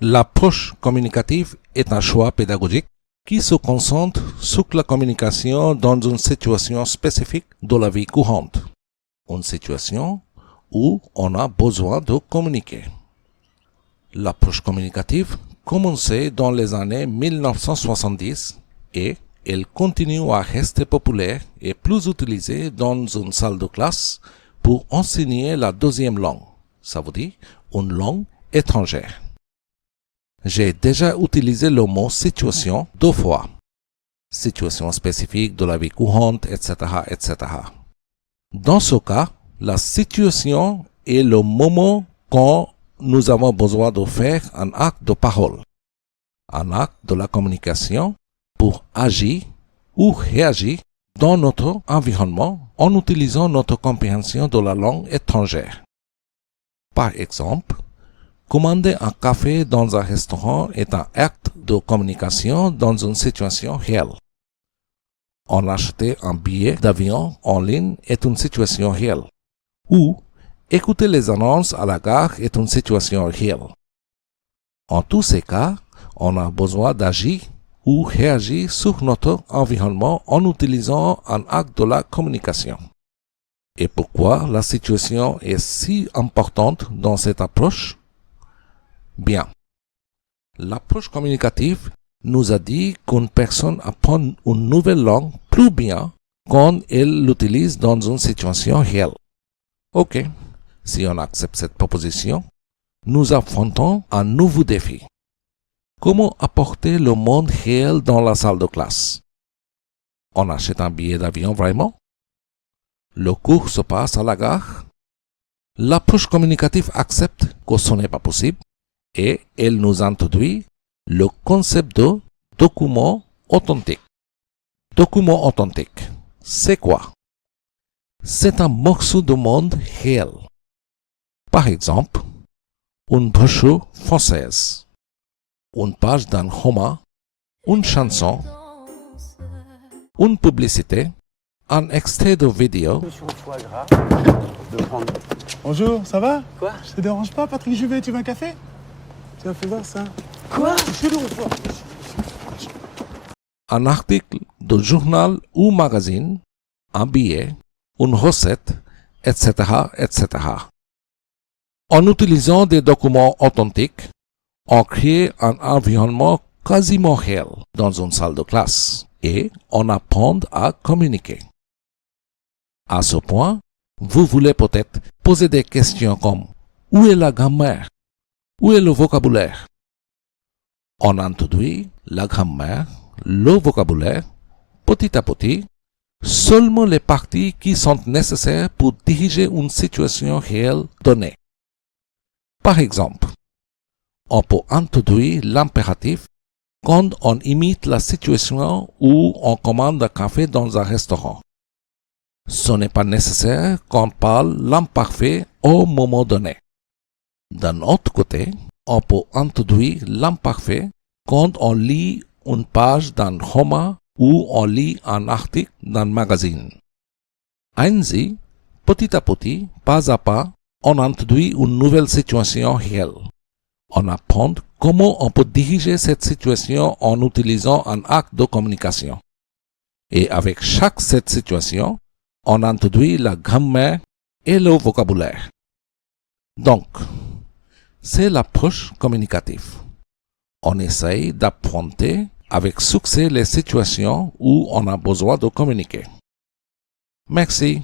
L'approche communicative est un choix pédagogique qui se concentre sur la communication dans une situation spécifique de la vie courante, une situation où on a besoin de communiquer. L'approche communicative commençait dans les années 1970 et elle continue à rester populaire et plus utilisée dans une salle de classe pour enseigner la deuxième langue, ça veut dire une langue étrangère. J'ai déjà utilisé le mot situation 2 fois. Situation spécifique de la vie courante, etc., etc. Dans ce cas, la situation est le moment quand nous avons besoin de faire un acte de parole, un acte de la communication pour agir ou réagir dans notre environnement en utilisant notre compréhension de la langue étrangère. Par exemple, commander un café dans un restaurant est un acte de communication dans une situation réelle. En acheter un billet d'avion en ligne est une situation réelle. Ou écouter les annonces à la gare est une situation réelle. En tous ces cas, on a besoin d'agir ou réagir sur notre environnement en utilisant un acte de la communication. Et pourquoi la situation est si importante dans cette approche? Bien. L'approche communicative nous a dit qu'une personne apprend une nouvelle langue plus bien quand elle l'utilise dans une situation réelle. Ok, si on accepte cette proposition, nous affrontons un nouveau défi. Comment apporter le monde réel dans la salle de classe? On achète un billet d'avion vraiment? Le cours se passe à la gare? L'approche communicative accepte que ce n'est pas possible et elle nous introduit le concept de document authentique. Document authentique, c'est quoi? C'est un morceau de monde réel. Par exemple, une brochure française, une page d'un roman, une chanson, une publicité, un extrait de vidéo. Bonjour, ça va? Quoi? Je te dérange pas, Patrick Juvet, tu veux un café? Tiens, fais voir ça. Quoi? C'est chelou, toi. Un article de journal ou magazine, un billet, une recette, etc., etc. En utilisant des documents authentiques, on crée un environnement quasiment réel dans une salle de classe et on apprend à communiquer. À ce point, vous voulez peut-être poser des questions comme « Où est la grammaire? Où est le vocabulaire ?» On introduit la grammaire, le vocabulaire, petit à petit, seulement les parties qui sont nécessaires pour diriger une situation réelle donnée. Par exemple, on peut introduire l'impératif quand on imite la situation où on commande un café dans un restaurant. Ce n'est pas nécessaire qu'on parle l'imparfait au moment donné. D'un autre côté, on peut introduire l'imparfait quand on lit une page d'un roman ou on lit un article d'un magazine. Ainsi, petit à petit, pas à pas, on introduit une nouvelle situation réelle. On apprend comment on peut diriger cette situation en utilisant un acte de communication. Et avec chaque cette situation, on introduit la grammaire et le vocabulaire. Donc, c'est l'approche communicative. On essaye d'affronter avec succès les situations où on a besoin de communiquer. Merci.